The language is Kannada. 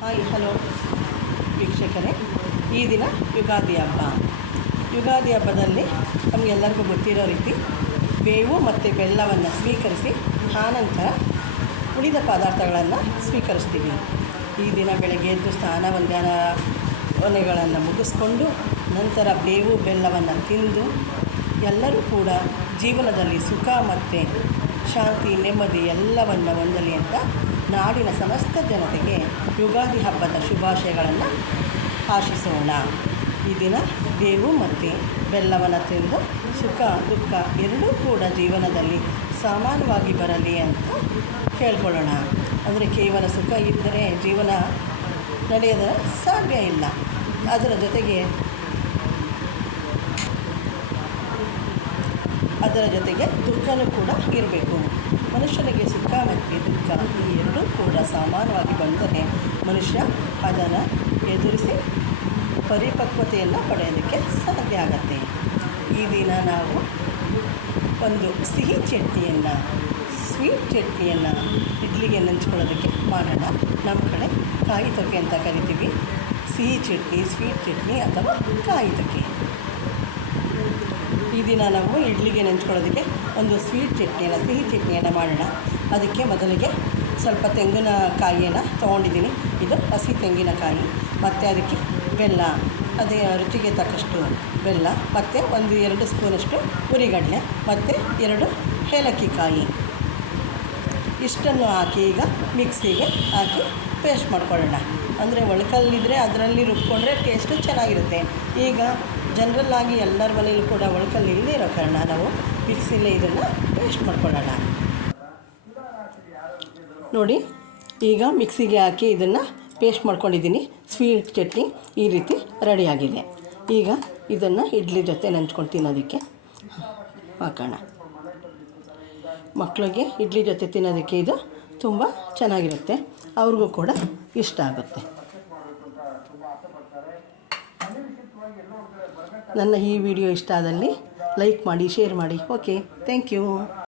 ಹಾಯ್ ಹಲೋ ವೀಕ್ಷಕರೇ, ಈ ದಿನ ಯುಗಾದಿ ಹಬ್ಬ. ಯುಗಾದಿ ಹಬ್ಬದಲ್ಲಿ ನಮಗೆಲ್ಲರಿಗೂ ಗೊತ್ತಿರೋ ರೀತಿ ಬೇವು ಮತ್ತು ಬೆಲ್ಲವನ್ನು ಸ್ವೀಕರಿಸಿ ಆನಂತರ ಉಳಿದ ಪದಾರ್ಥಗಳನ್ನು ಸ್ವೀಕರಿಸ್ತೀವಿ. ಈ ದಿನ ಬೆಳಗ್ಗೆ ಎದ್ದು ಸ್ನಾನ ವಂದನೆಗಳನ್ನು ಮುಗಿಸ್ಕೊಂಡು ನಂತರ ಬೇವು ಬೆಲ್ಲವನ್ನು ತಿಂದು ಎಲ್ಲರೂ ಕೂಡ ಜೀವನದಲ್ಲಿ ಸುಖ ಮತ್ತು ಶಾಂತಿ ನೆಮ್ಮದಿ ಎಲ್ಲವನ್ನು ಹೊಂದಲಿ ಅಂತ ನಾಡಿನ ಸಮಸ್ತ ಜನತೆಗೆ ಯುಗಾದಿ ಹಬ್ಬದ ಶುಭಾಶಯಗಳನ್ನು ಆಶಿಸೋಣ. ಈ ದಿನ ಬೇವು ಮತ್ತು ಬೆಲ್ಲವನ್ನು ತಿಂದು ಸುಖ ದುಃಖ ಎರಡೂ ಕೂಡ ಜೀವನದಲ್ಲಿ ಸಾಮಾನ್ಯವಾಗಿ ಬರಲಿ ಅಂತ ಕೇಳ್ಕೊಳ್ಳೋಣ. ಅಂದರೆ ಕೇವಲ ಸುಖ ಇದ್ದರೆ ಜೀವನ ನಡೆಯೋದು ಸಾಧ್ಯ ಇಲ್ಲ. ಅದರ ಜೊತೆಗೆ ದುಃಖನೂ ಕೂಡ ಇರಬೇಕು. ಮನುಷ್ಯನಿಗೆ ಸುಖ ಮತ್ತು ದುಃಖ ಈ ಎರಡೂ ಕೂಡ ಸಾಮಾನ್ಯವಾಗಿ ಬಂದರೆ ಮನುಷ್ಯ ಅದನ್ನು ಎದುರಿಸಿ ಪರಿಪಕ್ವತೆಯನ್ನು ಪಡೆಯೋದಕ್ಕೆ ಸಾಧ್ಯ ಆಗುತ್ತೆ. ಈ ದಿನ ನಾವು ಒಂದು ಸಿಹಿ ಚಟ್ನಿಯನ್ನು ಸ್ವೀಟ್ ಚಟ್ನಿಯನ್ನು ಇಡ್ಲಿಗೆ ನೆಂಚ್ಕೊಳ್ಳೋದಕ್ಕೆ ಮಾಡೋಣ. ನಮ್ಮ ಕಡೆ ಕಾಯಿ ತೊಕ್ಕೆ ಅಂತ ಕರಿತೀವಿ. ಸಿಹಿ ಚಟ್ನಿ, ಸ್ವೀಟ್ ಚಟ್ನಿ ಅಥವಾ ಕಾಯಿ ತೊಕ್ಕೆ. ಈ ದಿನ ನಾವು ಇಡ್ಲಿಗೆ ನೆಂಚ್ಕೊಳ್ಳೋದಕ್ಕೆ ಒಂದು ಸ್ವೀಟ್ ಚಟ್ನಿಯನ್ನು ಸಿಹಿ ಚಟ್ನಿಯನ್ನು ಮಾಡೋಣ. ಅದಕ್ಕೆ ಮೊದಲಿಗೆ ಸ್ವಲ್ಪ ತೆಂಗಿನಕಾಯಿಯನ್ನು ತೊಗೊಂಡಿದ್ದೀನಿ. ಇದು ಹಸಿ ತೆಂಗಿನಕಾಯಿ ಮತ್ತು ಅದಕ್ಕೆ ಬೆಲ್ಲ, ಅದೇ ರುಚಿಗೆ ತಕ್ಕಷ್ಟು ಬೆಲ್ಲ ಮತ್ತು 1-2 ಸ್ಪೂನಷ್ಟು ಹುರಿಗಡಲೆ ಮತ್ತು 2 ಏಲಕ್ಕಿ ಕಾಯಿ ಇಷ್ಟನ್ನು ಹಾಕಿ ಈಗ ಮಿಕ್ಸಿಗೆ ಹಾಕಿ ಪೇಸ್ಟ್ ಮಾಡ್ಕೊಳ್ಳೋಣ. ಅಂದರೆ ಒಳ್ಕಲ್ಲಿದ್ದರೆ ಅದರಲ್ಲಿ ರುಬ್ಕೊಂಡ್ರೆ ಟೇಸ್ಟು ಚೆನ್ನಾಗಿರುತ್ತೆ. ಈಗ ಜನರಲ್ಲಾಗಿ ಎಲ್ಲರ ಮನೇಲೂ ಕೂಡ ಒಳ್ಕಲ್ಲಿ ಇಲ್ಲದೇ ಇರೋ ಕಾರಣ ನಾವು ಮಿಕ್ಸಿಲೇ ಇದನ್ನು ಪೇಸ್ಟ್ ಮಾಡ್ಕೊಳ್ಳೋಣ. ನೋಡಿ, ಈಗ ಮಿಕ್ಸಿಗೆ ಹಾಕಿ ಇದನ್ನು ಪೇಸ್ಟ್ ಮಾಡ್ಕೊಂಡಿದ್ದೀನಿ. ಸ್ವೀಟ್ ಚಟ್ನಿ ಈ ರೀತಿ ರೆಡಿಯಾಗಿದೆ. ಈಗ ಇದನ್ನು ಇಡ್ಲಿ ಜೊತೆ ನೆಂಚ್ಕೊಂಡು ತಿನ್ನೋದಕ್ಕೆ ಹಾಕೋಣ. ಮಕ್ಕಳಿಗೆ ಇಡ್ಲಿ ಜೊತೆ ತಿನ್ನೋದಕ್ಕೆ ಇದು ತುಂಬ ಚೆನ್ನಾಗಿರುತ್ತೆ. ಅವ್ರಿಗೂ ಕೂಡ ಇಷ್ಟ ಆಗುತ್ತೆ. ನನ್ನ ಈ ವಿಡಿಯೋ ಇಷ್ಟ ಆದಲ್ಲಿ ಲೈಕ್ ಮಾಡಿ, ಶೇರ್ ಮಾಡಿ. Okay, thank you.